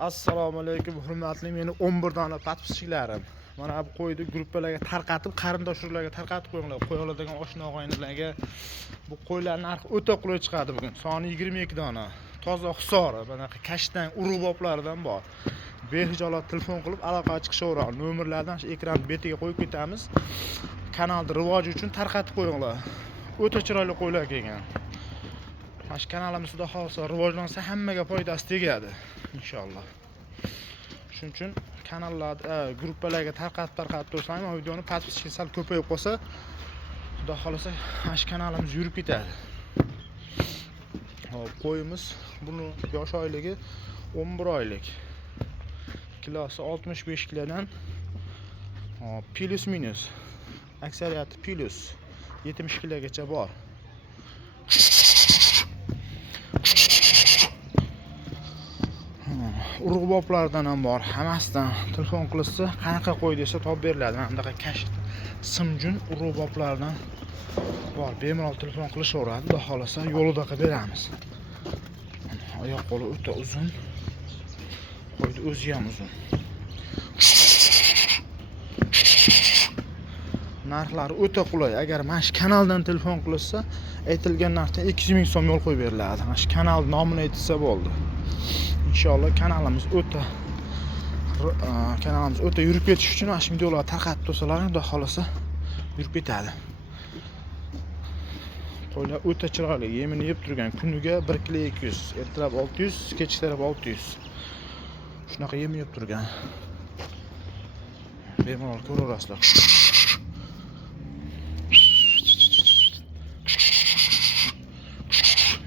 Assalomu alaykum, hurmatli meni 11 dona podpischiklarim. Mana bu qo'yni gruppalarga tarqatib, qarindoshlarga tarqatib qo'yinglar. Qo'y oladigan oshna og'aynilarga bu qo'ylar narxi o'ta qulay chiqadi bugun. Soni 22 dona. Toza hisori, bunaqa kashtan, urug'boblardan bor. Behijolat telefon qilib aloqa chiqishaveradi. Nomerlardan shu ekran betiga qo'yib ketamiz. Kanalni rivoji uchun tarqatib qo'yinglar. O'ta chiroyli qo'ylar kelgan. Mana kanalimiz xudo xolsa rivojlansa hammaga foydasi tegadi inshaalloh. Shuning uchun kanallarga, gruppalarga tarqatib tursam, videoni podpiska sal ko'payib qolsa, xudo xolsa mana kanalimiz yurib ketadi. Hop, qo'yimiz buni yosh oyligi 11 oylik. Kilosi 65 kilodan plus minus. Aksariyati plus 70 kilogacha bor. Urug'boblardan ham bor, hammasidan telefon qilsa, qanaqa qo'y desa topib beriladi. Mana bunaqa kash simjun urug'boblardan bor. Bemalol telefon qilishaveradi, xudo xolasa yo'lida qilib beramiz. Oyoq qo'li o'ta uzun. Qo'yni o'zi ham uzun. Narxlari o'ta qulay. Agar mana shu kanaldan telefon qilsa, aytilgan narxdan 200 ming so'm yo'l qo'yib beriladi. Mana shu kanal nomini aytsa bo'ldi. İnşallah kanalimiz o'ta yurib ketish uchun mana shu videolarni tarqatib tursalar, xudo xolasa yurib ketadi. Qo'ylar o'ta chiroyli, yemini yeb turgan. Kuniga 1 kilo 200, ertalab 600, kechqurun 600. Shunaqa yem yeb turgan. Bemalol ko'raverasizlar.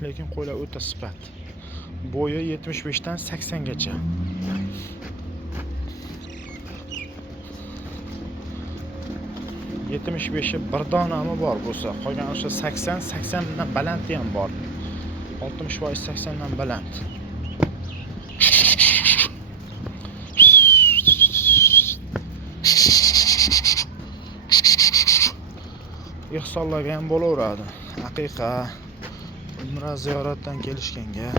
Lekin qo'ylar o'ta sifat. Boyu 75 dan 80 gacha. Yetmiş beşi bir donami bor bo'lsa, qolgan o'sha 80 dan baland ham bor. 60% 80 dan baland. Ihsonlarga ham bo'laveradi. Haqiqa umra ziyoratdan kelishganga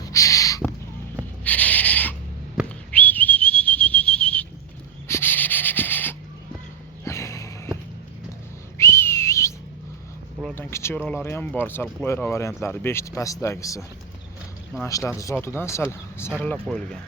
bulardan kichikroqlari ham bor, sal qulayroq variantlari, 5 pastdagisi. Mana shular zotidan sal saralab qo'yilgan.